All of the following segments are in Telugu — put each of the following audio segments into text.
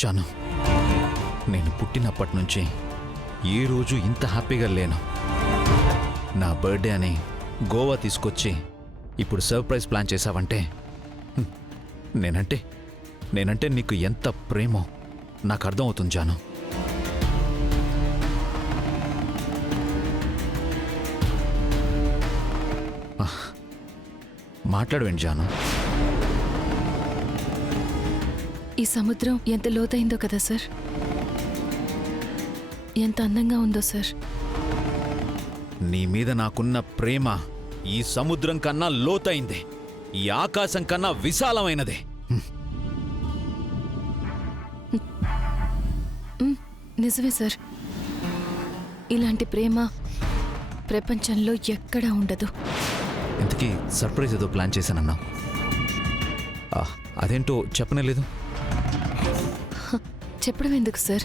చాను, నేను పుట్టినప్పటి నుంచి ఏ రోజు ఇంత హ్యాపీగా లేను. నా బర్త్డే అని గోవా తీసుకొచ్చి ఇప్పుడు సర్ప్రైజ్ ప్లాన్ చేశావంటే నేనంటే నీకు ఎంత ప్రేమో నాకు అర్థమవుతుంది జాను. మాట్లాడవేంటి జాను? ఈ సముద్రం ఎంత లోతైందో కదా సార్, ఎంత అందంగా ఉందో సార్. నీ మీద నాకున్న ప్రేమ ఈ సముద్రం కన్నా లోతైంది, ఈ ఆకాశం కన్నా విశాలమైనదే. నిజమే సార్, ఇలాంటి ప్రేమ ప్రపంచంలో ఎక్కడా ఉండదు. ఇంతకీ సర్ప్రైజ్ ఏదో ప్లాన్ చేశానన్నా, అదేంటో చెప్పనే లేదు. చెప్పడం ఎందుకు సార్,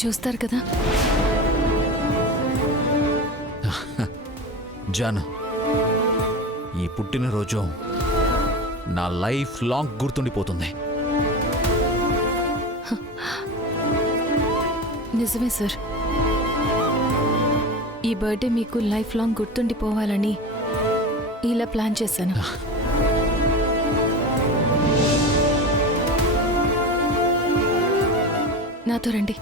చూస్తారు కదా. జాను, ఈ పుట్టినరోజు నా లైఫ్ లాంగ్ గుర్తుండిపోతుంది. నిజమే సార్, ఈ బర్త్డే మీకు లైఫ్ లాంగ్ గుర్తుండిపోవాలని ఇలా ప్లాన్ చేశాను. నాతో రండి.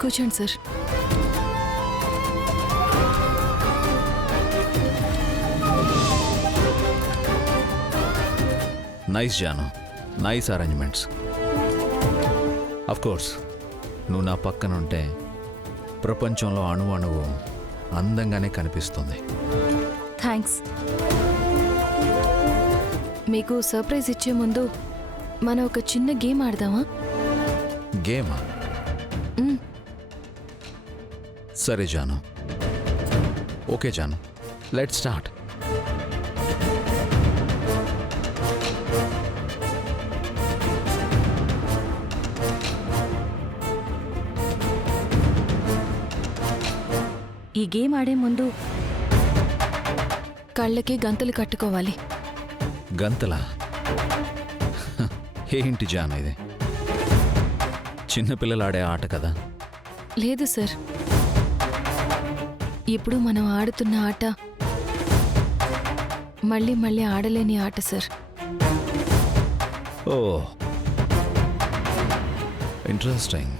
కూర్చోండి సార్. నైస్ జాను, నైస్ అరేంజ్మెంట్స్. కోర్స్ నువ్వు నా పక్కన ఉంటే ప్రపంచంలో అణువు అందంగానే కనిపిస్తుంది. థ్యాంక్స్. మీకు సర్ప్రైజ్ ఇచ్చే ముందు మనం ఒక చిన్న గేమ్ ఆడదామా? గేమా? సరే జాను, ఓకే జాను, లెట్స్ స్టార్ట్. ఈ గేమ్ ఆడే ముందు కళ్ళకి గంతలు కట్టుకోవాలి. గంతలా? ఏంటి జాను ఇది? చిన్నపిల్లలు ఆడే ఆట కదా. లేదు సార్, ఇప్పుడు మనం ఆడుతున్న ఆట మళ్ళీ మళ్ళీ ఆడలేని ఆట సార్. ఓ, ఇంట్రెస్టింగ్.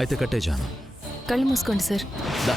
అయితే కట్టే జాను. కళ్ళు మూసుకోండి సార్. దా.